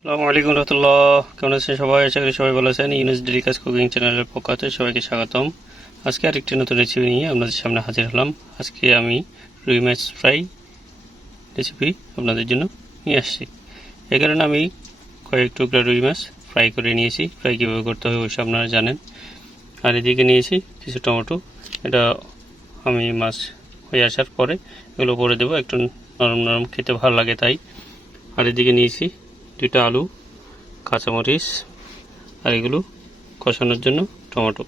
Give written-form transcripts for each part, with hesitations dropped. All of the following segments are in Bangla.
আসসালামু আলাইকুম রহমতুল্লাহ। কেমন আছেন সবাই? আশা করি সবাই ভালো আছেন। ইউনুস ডেলিকাস কুকিং চ্যানেলের পক্ষ থেকে সবাইকে স্বাগতম। আজকে আরেকটি নতুন রেসিপি নিয়ে আপনাদের সামনে হাজির হলাম। আজকে আমি রুই মাছ ফ্রাই রেসিপি আপনাদের জন্য নিয়ে আসছি। এই কারণে আমি কয়েক টুকরা রুই মাছ ফ্রাই করে নিয়েছি। ফ্রাই কীভাবে করতে হবে অবশ্যই আপনারা জানেন। আর এদিকে নিয়েছি কিছু টমেটো। এটা আমি মাছ হয়ে আসার পরে এগুলো পরে দেবো, একটু নরম নরম খেতে ভালো লাগে তাই। আর এদিকে নিয়েছি দুইটা আলু, কাঁচামরিচ, আর এগুলো কষানোর জন্য টমেটো,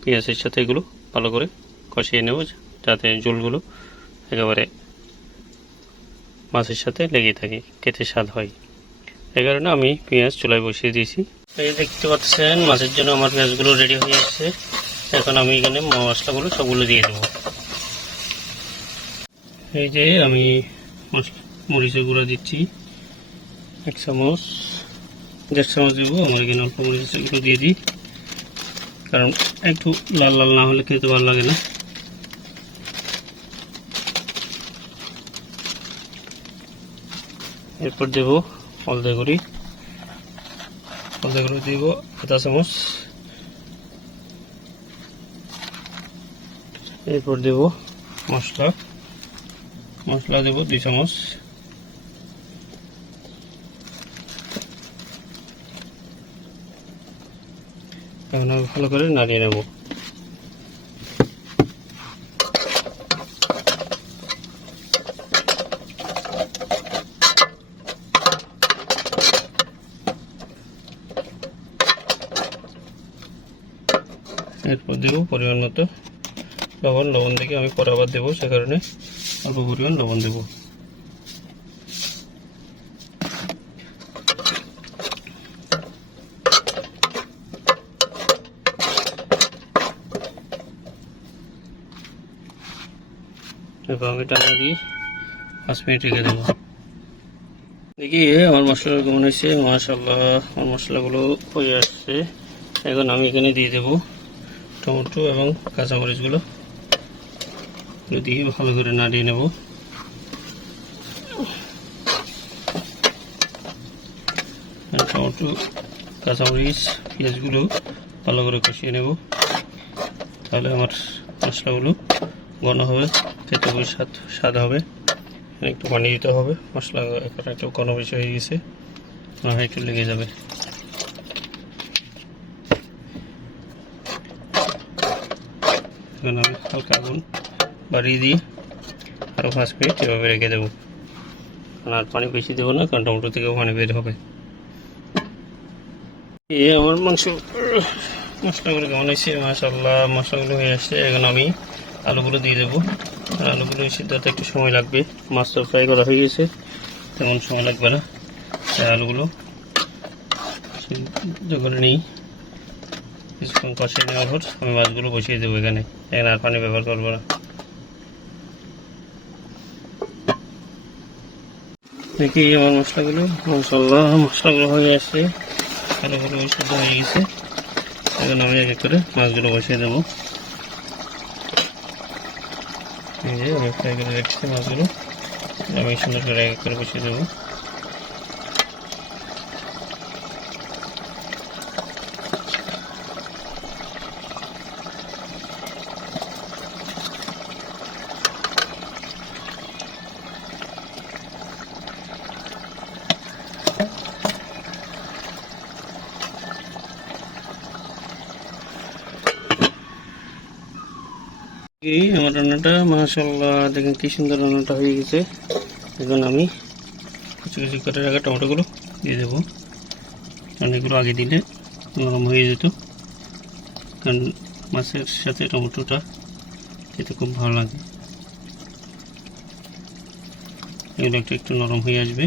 পেঁয়াজের সাথে এগুলো ভালো করে কষিয়ে নেব যাতে ঝোলগুলো একেবারে মাছের সাথে লেগে থাকে, খেতে স্বাদ হয়। এই কারণে আমি পেঁয়াজ চুলায় বসিয়ে দিয়েছি। এই দেখতে পাচ্ছেন মাছের জন্য আমার পেঁয়াজগুলো রেডি হয়ে আসছে। এখন আমি এখানে মশলাগুলো সবগুলো দিয়ে দেবো। এই যে আমি মরিচের গুঁড়া দিচ্ছি 1 চামচ, 1.5 চামচ দেবো। আমার এখানে অল্প মরিচের গুঁড়ো দিয়ে দিই, কারণ একটু লাল লাল না হলে খেতে ভালো লাগে না। এরপর দেব হলদে গুঁড়ি দেব 1/2 চামচ। এরপর দেব মশলা দেব 2 চামচ। এখন আমি ভালো করে নাড়িয়ে নেব। এরপর দেবো পরিমাণ মতো লবণ থেকে আমি পরে আবার দেবো, সে কারণে অল্প পরিমাণ লবণ দেবো। এরপর আমি টানা দিয়ে 5 মিনিট রেখে দেবো। দেখি আমার মশলা কেমন হয়েছে। মাশাআল্লাহ, আমার মশলাগুলো হয়ে আসছে। এখন আমি এখানে দিয়ে দেবো টমেটো এবং কাঁচামরিচগুলো দিয়ে ভালো করে নাড়িয়ে নেব। টমেটো, কাঁচামরিচ, পেঁয়াজগুলো ভালো করে কষিয়ে নেব, তাহলে আমার মশলাগুলো ঘন হবে, খেতে খুবই স্বাদ হবে। একটু পানি দিতে হবে, মশলা এখন একটু ঘন বেশি হয়ে গেছে, না হয় একটু লেগে যাবে। এখন আমি হালকা আগুন বাড়িয়ে দিয়ে আরও 5 মিনিট এভাবে রেখে দেবো। আর পানি বেশি দেবো না, কারণ টমেটো থেকেও পানি বের হবে। আমার মশলাগুলো কেমন হয়েছে? মাশাআল্লাহ, মশলাগুলো হয়ে আসছে। এখন আমি আলুগুলো দিয়ে দেবো। আলুগুলো সিদ্ধ হতে একটু সময় লাগবে। মাছ তো ফ্রাই করা হয়ে গেছে, তেমন সময় লাগবে না। আলুগুলো সিদ্ধ করে নিই। কিছুক্ষণ কষিয়ে নেওয়ার পর আমি মাছগুলো বসিয়ে দেবো এখানে আর পানি ব্যবহার করবো না। দেখি আমার মশলাগুলো, মাশাআল্লাহ, মশলাগুলো হয়ে আসছে, আলুগুলো সিদ্ধ হয়ে গেছে। এখন আমি এক এক করে মাছগুলো বসিয়ে দেবো। এই যে আমি ফ্রাই করে রেখেছি মাছগুলো, আমি সুন্দর করে এক এক করে বসিয়ে দেবো। এই আমার রান্নাটা মাশাআল্লাহ, দেখেন কি সুন্দর রান্নাটা হয়ে গেছে। এখন আমি কুচি কুচি করে রাখা টমেটোগুলো দিয়ে দেবো, কারণ এগুলো আগে দিলে নরম হয়ে যেত, কারণ মাছের সাথে টমেটোটা খেতে খুব ভালো লাগে। এগুলো একটু একটু নরম হয়ে আসবে।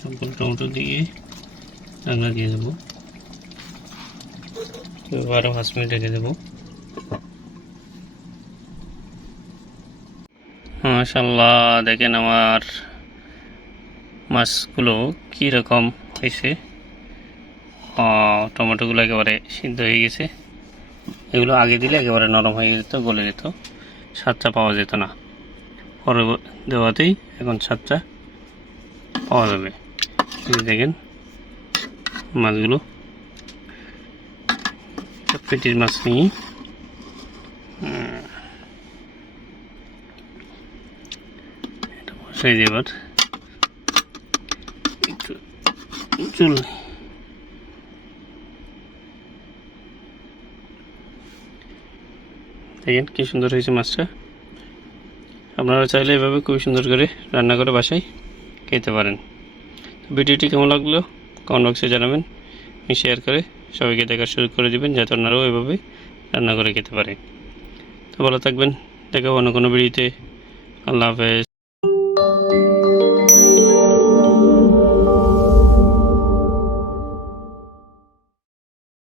সবগুলো টমেটো দিয়ে রান্না দিয়ে দেবো, 12-5 মিনিট রেখে দেবো। মাশাআল্লাহ, দেখেন আমার মাছগুলো কীরকম হয়েছে। টমেটোগুলো একেবারে সিদ্ধ হয়ে গেছে। এগুলো আগে দিলে একেবারে নরম হয়ে যেত, গলে যেত, স্বাদটা পাওয়া যেত না। পরে দেওয়াতেই এখন স্বাদটা পাওয়া যাবে। দেখেন মাছগুলো, পেটির মাছ নিয়ে এটা বসাই দিয়ে এবার একটু চুল দেখেন কি সুন্দর হয়েছে মাছটা। আপনারা চাইলে এভাবে খুবই সুন্দর করে রান্না করে বাসায় খেতে পারেন। ভিডিওটি কেমন লাগলো কমেন্ট বক্সে জানাবেন, শেয়ার করে সবাইকে দেখার সুযোগ করে দিবেন, যাতে আপনারাও এভাবে রান্না করে খেতে পারেন। তো ভালো থাকবেন, দেখা অন্য কোনো ভিডিওতে। আল্লাহ হাফেজ।